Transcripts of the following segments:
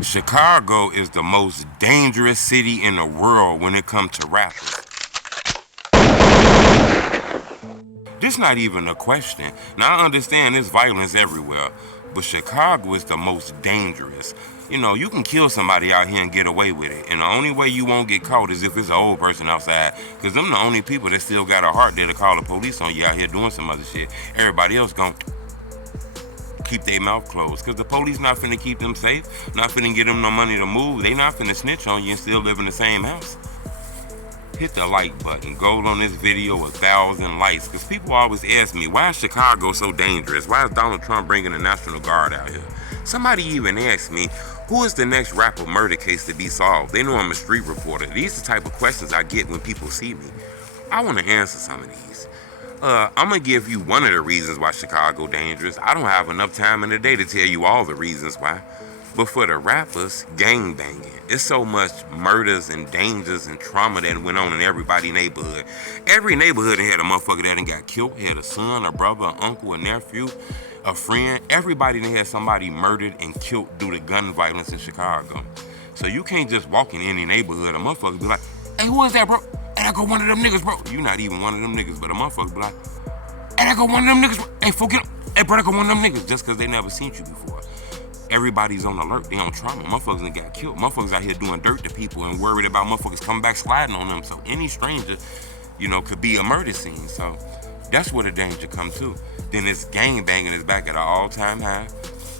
Chicago is the most dangerous city in the world when it comes to rappers. This not even a question. Now I understand there's violence everywhere, but Chicago is the most dangerous. You know, you can kill somebody out here and get away with it. And the only way you won't get caught is if it's an old person outside. Because them the only people that still got a heart there to call the police on you out here doing some other shit. Everybody else gon' keep their mouth closed. Because the police not finna keep them safe. Not finna get them no money to move. They not finna snitch on you and still live in the same house. Hit the like button. Go on this video 1,000 likes. Because people always ask me, why is Chicago so dangerous? Why is Donald Trump bringing the National Guard out here? Somebody even asked me, who is the next rapper murder case to be solved? They know I'm a street reporter. These are the type of questions I get when people see me. I want to answer some of these. I'm going to give you one of the reasons why Chicago dangerous. I don't have enough time in the day to tell you all the reasons why. But for the rappers, gang banging. It's so much murders and dangers and trauma that went on in everybody's neighborhood. Every neighborhood had a motherfucker that got killed. Had a son, a brother, an uncle, a nephew, a friend. Everybody that had somebody murdered and killed due to gun violence in Chicago. So you can't just walk in any neighborhood. A motherfucker be like, hey, who is that, bro? Hey, I go one of them niggas, bro. You not even one of them niggas, but a motherfucker be like, hey, I go one of them niggas, bro. Hey, forget him. Hey, bro, I go one of them niggas just because they never seen you before. Everybody's on alert. They on trauma. Motherfuckers that got killed. Motherfuckers out here doing dirt to people and worried about motherfuckers coming back sliding on them. So any stranger, could be a murder scene. So that's where the danger come to. Then this gang banging is back at an all-time high.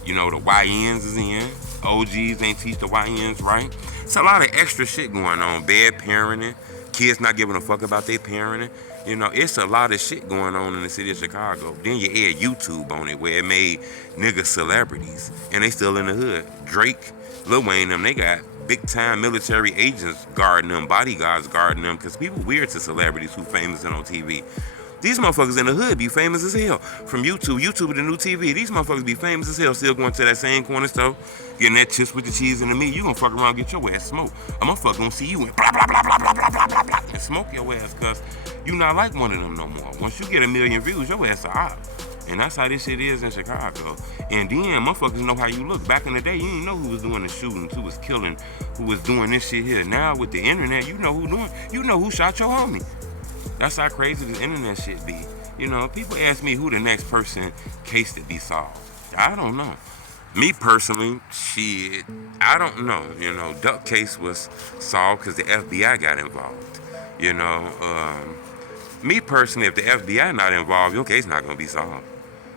The YNs is in. OGs ain't teach the YNs right. It's a lot of extra shit going on. Bad parenting. Kids not giving a fuck about their parenting. It's a lot of shit going on in the city of Chicago. Then you add YouTube on it where it made niggas celebrities and they still in the hood. Drake, Lil Wayne, them, they got big time military agents guarding them, bodyguards guarding them, because people weird to celebrities who famous and on TV. These motherfuckers in the hood be famous as hell. From YouTube to the new TV, these motherfuckers be famous as hell, still going to that same corner store, getting that chips with the cheese and the meat. You gonna fuck around and get your ass smoked. A motherfucker gonna see you and blah, blah, blah, blah, blah, blah, blah, blah, blah, and smoke your ass, cause you not like one of them no more. Once you get 1 million views, your ass are out. And that's how this shit is in Chicago. And then motherfuckers know how you look. Back in the day, you didn't know who was doing the shootings, who was killing, who was doing this shit here. Now with the internet, you know who doing, you know who shot your homie. That's how crazy the internet shit be. People ask me who the next person case to be solved. I don't know. Me personally, shit, I don't know. Duck case was solved because the FBI got involved. Me personally, if the FBI not involved, your case not gonna be solved.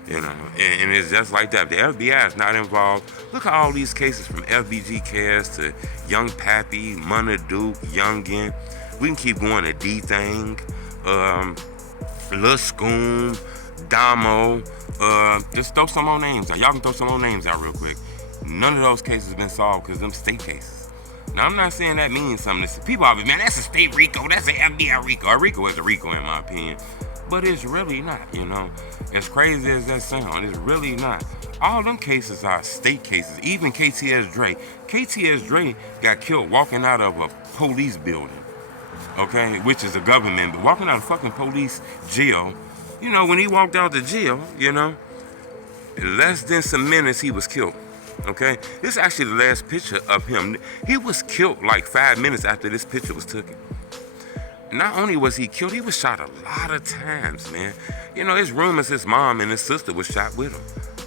And it's just like that. If the FBI is not involved, look at all these cases from FBG Cass to Young Pappy, Munna Duke, Youngin. We can keep going to D-Thing, Lil Scoom, Damo. Just throw some more names out. Y'all can throw some more names out real quick. None of those cases have been solved because them state cases. Now, I'm not saying that means something. People always, man, that's a state RICO. That's an FBI RICO. A RICO is a RICO in my opinion. But it's really not, As crazy as that sounds, it's really not. All them cases are state cases. Even KTS Dre. KTS Dre got killed walking out of a police building. Okay? Which is a government. But walking out of fucking police jail. When he walked out the jail, in less than some minutes he was killed. Okay? This is actually the last picture of him. He was killed like 5 minutes after this picture was taken. Not only was he killed, he was shot a lot of times, man. It's rumors his mom and his sister was shot with him.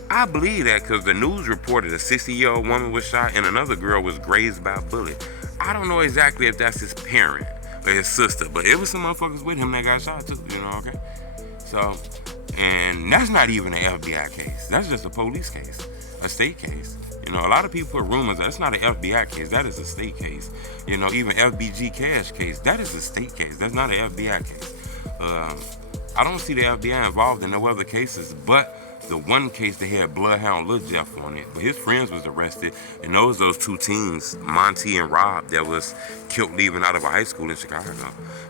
I believe that because the news reported a 60-year-old woman was shot and another girl was grazed by a bullet. I don't know exactly if that's his parent or his sister, but it was some motherfuckers with him that got shot too, okay? So, and that's not even an FBI case. That's just a police case, a state case. A lot of people put rumors. That's not an FBI case. That is a state case. Even FBG Cash case. That is a state case. That's not an FBI case. I don't see the FBI involved in no other cases, but the one case that had Bloodhound Lil Jeff on it. But his friends was arrested, and those two teens, Monty and Rob, that was killed leaving out of a high school in Chicago.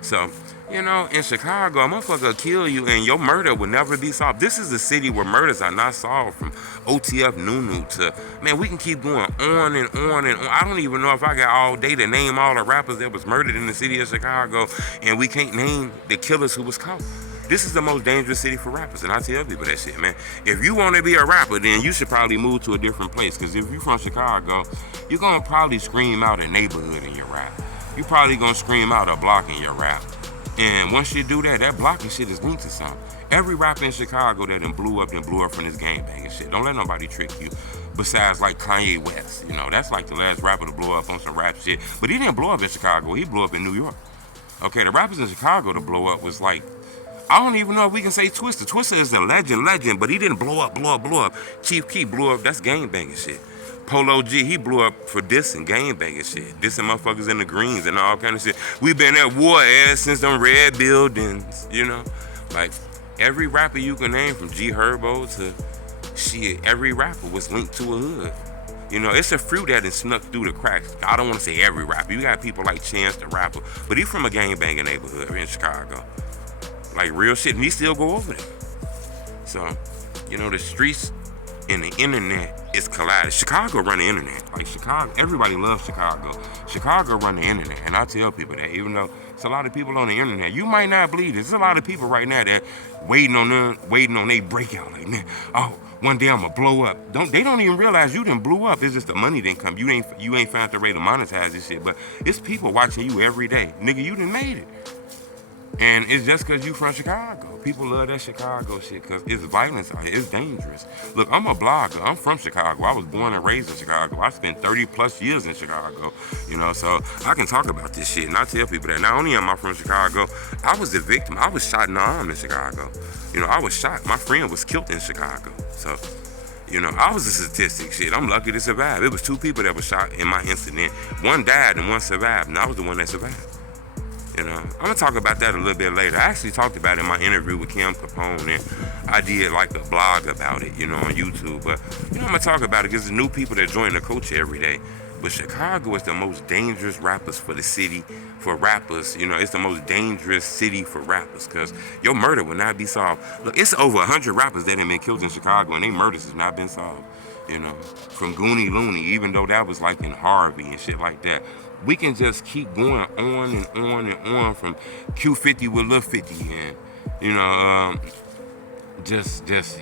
So, in Chicago, a motherfucker will kill you and your murder will never be solved. This is a city where murders are not solved, from OTF Nunu to, man, we can keep going on and on and on. I don't even know if I got all day to name all the rappers that was murdered in the city of Chicago, and we can't name the killers who was caught. This is the most dangerous city for rappers, and I tell people that shit, man. If you want to be a rapper, then you should probably move to a different place. Because if you're from Chicago, you're gonna probably scream out a neighborhood in your rap. You probably gonna scream out a block in your rap. And once you do that, that blocking shit is linked to something. Every rapper in Chicago that done blew up from this gangbanging shit. Don't let nobody trick you. Besides like Kanye West, you know, that's like the last rapper to blow up on some rap shit. But he didn't blow up in Chicago, he blew up in New York. Okay, the rappers in Chicago to blow up was like, I don't even know if we can say Twista. Twista is a legend, but he didn't blow up. Chief Keef blew up, that's gangbanging shit. Polo G, he blew up for dissing gangbanging shit. Dissing motherfuckers in the greens and all kind of shit. We been at war ever since them red buildings, you know? Like, every rapper you can name from G Herbo to shit, every rapper was linked to a hood. You know, it's a fruit that is snuck through the cracks. I don't want to say every rapper. You got people like Chance the Rapper, but he from a gangbanging neighborhood in Chicago. Like real shit, and he still go over there. So, you know, the streets and the internet is collided. Chicago run the internet. Like Chicago, everybody loves Chicago. Chicago run the internet, and I tell people that even though it's a lot of people on the internet, you might not believe this. There's a lot of people right now that waiting on they breakout. Like, man, oh, one day I'm gonna blow up. They don't even realize you didn't blew up. It's just the money didn't come. You ain't found the way to monetize this shit. But it's people watching you every day. Nigga, you done made it. And it's just because you from Chicago. People love that Chicago shit because it's violence out here. It's dangerous. Look, I'm a blogger. I'm from Chicago. I was born and raised in Chicago. I spent 30 plus years in Chicago, you know, so I can talk about this shit. And I tell people that not only am I from Chicago, I was the victim. I was shot in the arm in Chicago. You know, I was shot. My friend was killed in Chicago. So, you know, I was a statistic. Shit, I'm lucky to survive. It was 2 people that were shot in my incident. One died and one survived, and I was the one that survived. You know, I'm gonna talk about that a little bit later. I actually talked about it in my interview with Kim Capone, and I did like a blog about it, you know, on YouTube. But, you know, I'm gonna talk about it because there's new people that join the culture every day. But Chicago is the most dangerous rappers for the city, for rappers. You know, it's the most dangerous city for rappers because your murder will not be solved. Look, it's over 100 rappers that have been killed in Chicago, and their murders has not been solved. You know, from Goonie Looney, even though that was like in Harvey and shit like that. We can just keep going on and on and on from Q50 with Lil 50 and, you know,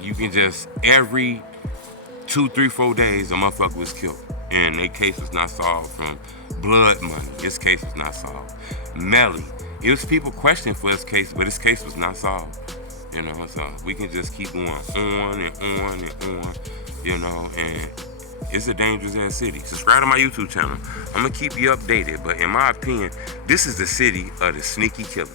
you can just every 2, 3, 4 days a motherfucker was killed and their case was not solved. From Blood Money, his case was not solved. Melly, it was people questioning for his case, but his case was not solved. You know, so we can just keep going on and on and on, you know, and it's a dangerous ass city. Subscribe to my YouTube channel. I'm gonna keep you updated, but in my opinion, this is the city of the sneaky killing.